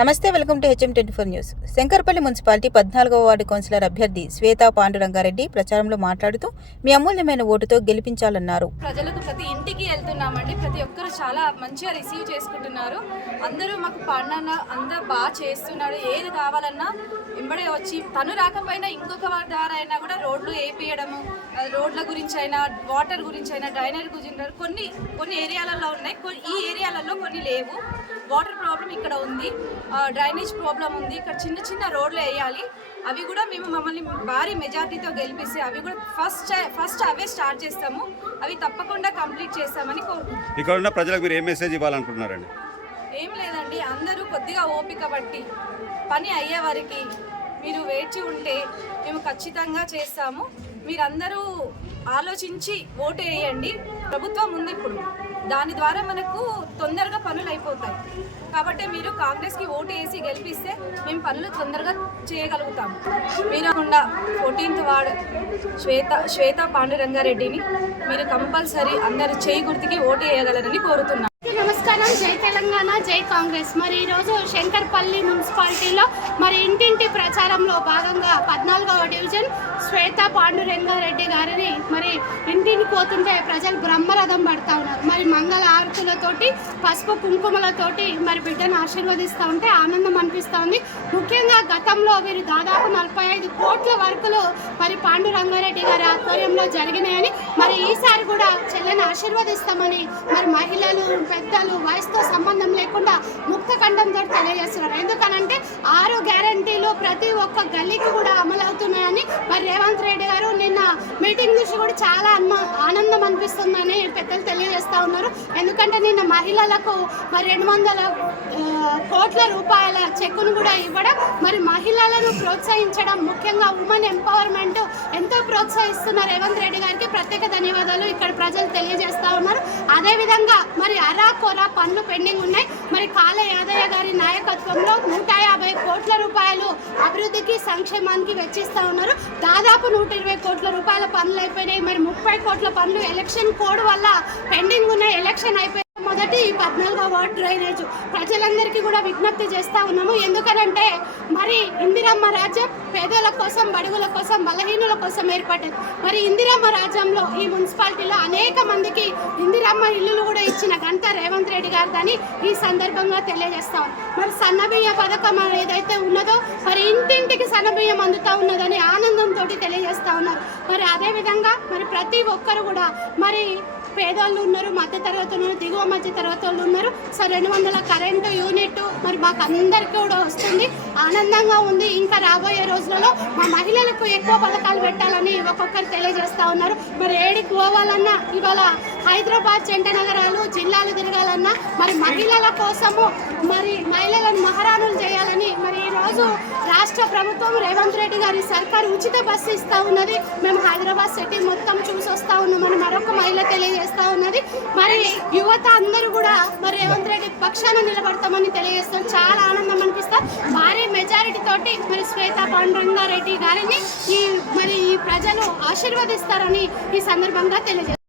నమస్తే, welcome to HM24 news. Shankarpally municipality 14వ ward councillor అభ్యర్థి శ్వేతా పాండురంగారెడ్డి ప్రచారంలో మాట్లాడుతూ మీ అమూల్యమైన ఓటుతో గెలిపించాలన్నారు. ప్రజలకు ప్రతి ఇంటికి వెళ్తున్నామండి. ప్రతి ఒక్కరు చాలా మంచిగా రిసీవ్ చేసుకుంటున్నారు. అందరూ మాకు పాండన్న అందరూ బాగా చేస్తున్నాడు. ఏది కావాలన్నా వెంబడే వచ్చి తను రాకపోయినా ఇంకొక ద్వారా అయినా కూడా రోడ్లు వేపియడము, రోడ్ల గురించి అయినా, వాటర్ గురించి అయినా, డ్రైనేజ్ గురించి కొన్ని ఏరియాలలో ఉన్నాయి, ఈ ఏరియాలలో కొన్ని లేవు. వాటర్ ప్రాబ్లం ఇక్కడ ఉంది, డ్రైనేజ్ ప్రాబ్లం ఉంది. ఇక్కడ చిన్న చిన్న రోడ్లు వేయాలి. అవి కూడా మమ్మల్ని భారీ మెజార్టీతో గెలిపిస్తే అవి కూడా ఫస్ట్ అవే స్టార్ట్ చేస్తాము. అవి తప్పకుండా కంప్లీట్ చేస్తామని కోరుకుంటున్నాం. ఇక్కడ ఉన్న ప్రజలకు మీరు ఏం మెసేజ్ ఇవ్వాలనుకుంటున్నారండి? ఏం లేదండి, అందరూ కొద్దిగా ఓపిక పట్టి పని అయ్యే వరకు మీరు వేచి ఉంటే మేము ఖచ్చితంగా చేస్తాము. మీరందరూ ఆలోచించి ఓటు వేయండి. ప్రభుత్వం ఉంది ఇప్పుడు, దాని ద్వారా మనకు తొందరగా పనులు అయిపోతాయి. కాబట్టి మీరు కాంగ్రెస్కి ఓటు వేసి గెలిపిస్తే మేము పనులు తొందరగా చేయగలుగుతాము. మీరు 14th వార్డు శ్వేతా పాండురంగారెడ్డిని మీరు కంపల్సరీ అందరు చేయి గుర్తుకి ఓటు వేయగలరని కోరుతున్నాం. నమస్కారం. జై తెలంగాణ, జై కాంగ్రెస్. మరి ఈరోజు శంకర్పల్లి మున్సిపాలిటీలో మరి ఇంటింటి ప్రచారంలో భాగంగా 14వ డివిజన్ శ్వేతా పాండురంగారెడ్డి గారిని మరి ఇంటిని పోతుంటే ప్రజలు బ్రహ్మరథం పడతా ఉన్నారు. మరి మంగళ ఆరతులతోటి, పసుపు కుంకుమలతోటి మరి బిడ్డను ఆశీర్వదిస్తూ ఉంటే ఆనందం అనిపిస్తూ ఉంది. ముఖ్యంగా గతంలో వీరు దాదాపు 45 కోట్ల వరకులు మరి పాండురంగారెడ్డి గారి ఆధ్వర్యంలో జరిగినాయని, మరి ఈసారి కూడా చెల్లెని ఆశీర్వదిస్తామని మరి మహిళలు, పెద్దలు, వయసుతో సంబంధం లేకుండా ముక్త కంఠంతో తెలియజేస్తున్నారు. ఎందుకనంటే 6 గ్యారంటీలు ప్రతి ఒక్క గల్లీకి కూడా అమలవుతున్నాయని మరి రేవంత్ రెడ్డి గారు నిన్న మీటింగ్ చూసి కూడా చాలా ఆనందం అనిపిస్తుందని పెద్దలు తెలియజేస్తూ ఉన్నారు. ఎందుకంటే నిన్న మహిళలకు మరి 200 కోట్ల రూపాయల చెక్కును కూడా ఇవ్వడం, మరి మహిళలను ప్రోత్సహించడం, ముఖ్యంగా ఉమెన్ ఎంపవర్మెంట్ ఎంతో ప్రోత్సహిస్తున్న రేవంత్ రెడ్డి గారికి ప్రత్యేక ధన్యవాదాలు ఇక్కడ ప్రజలు తెలియజేస్తూ ఉన్నారు. అదేవిధంగా మరి అరాకొరా పనులు పెండింగ్ ఉన్నాయి. మరి కాళ యాదయ్య గారి నాయకత్వంలో 150 కోట్ల రూపాయలు అభివృద్ధికి, సంక్షేమానికి వెచ్చిస్తూ ఉన్నారు. దాదాపు 120 కోట్ల రూపాయల పనులు అయిపోయినాయి. మరి 30 కోట్ల పనులు ఎలక్షన్ కోడ్ వల్ల పెండింగ్ ఉన్నాయి. ఎలక్షన్ అయిపోయి మొదటి 14వ వార్డు డ్రైనేజ్ ప్రజలందరికీ కూడా విజ్ఞప్తి చేస్తూ ఉన్నాము. ఎందుకనంటే మరి ఇందిరమ్మ రాజ్యం పేదల కోసం, బడుగుల కోసం, బలహీనుల కోసం ఏర్పడ్డది. మరి ఇందిరమ్మ రాజ్యంలో ఈ మున్సిపాలిటీలో అనేక మందికి ఇందిరమ్మ ఇల్లులు కూడా ఇచ్చిన ఘనత రేవంత్ రెడ్డి గారిదని ఈ సందర్భంగా తెలియజేస్తాం. మరి సన్నబియ్య పథకం ఏదైతే ఉన్నదో మరి ఇంటింటికి సన్నబియ్యం అందుతూ ఉన్నదని ఆనందంతో తెలియజేస్తూ ఉన్నారు. మరి అదేవిధంగా మరి ప్రతి ఒక్కరు కూడా మరి పేదోళ్ళు ఉన్నారు, మధ్య తరగతి ఉన్నారు, దిగువ మధ్య తరగతి వాళ్ళు ఉన్నారు. సో 200 కరెంటు యూనిట్ మరి మాకు అందరికీ కూడా వస్తుంది. ఆనందంగా ఉంది. ఇంకా రాబోయే రోజులలో మా మహిళలకు ఎక్కువ పథకాలు పెట్టాలని ఒక్కొక్కరు తెలియజేస్తూ ఉన్నారు. మరి ఏడికి పోవాలన్నా, ఇవాళ హైదరాబాద్ జంట నగరాలు, జిల్లాలు తిరగాలన్నా మరి మహిళల కోసము మరి మహిళలను మహారాణులు చేయాలని మరి ఈరోజు రాష్ట్ర ప్రభుత్వం రేవంత్ రెడ్డి గారి సర్కారు ఉచిత బస్సు ఇస్తూ ఉన్నది. మేము హైదరాబాద్ సిటీ మొత్తం చూసి వస్తూ ఉన్నామని మరొక మహిళ తెలియజేస్తూ ఉన్నది. మరి యువత అందరూ కూడా మరి రేవంత్ రెడ్డి పక్షాన నిలబడతామని తెలియజేస్తాం. చాలా ఆనందం అనిపిస్తాం. భారీ మెజారిటీ తోటి మరి శ్వేతా పాండురంగారెడ్డి గారిని ఈ ప్రజలు ఆశీర్వదిస్తారని ఈ సందర్భంగా తెలియజేస్తారు.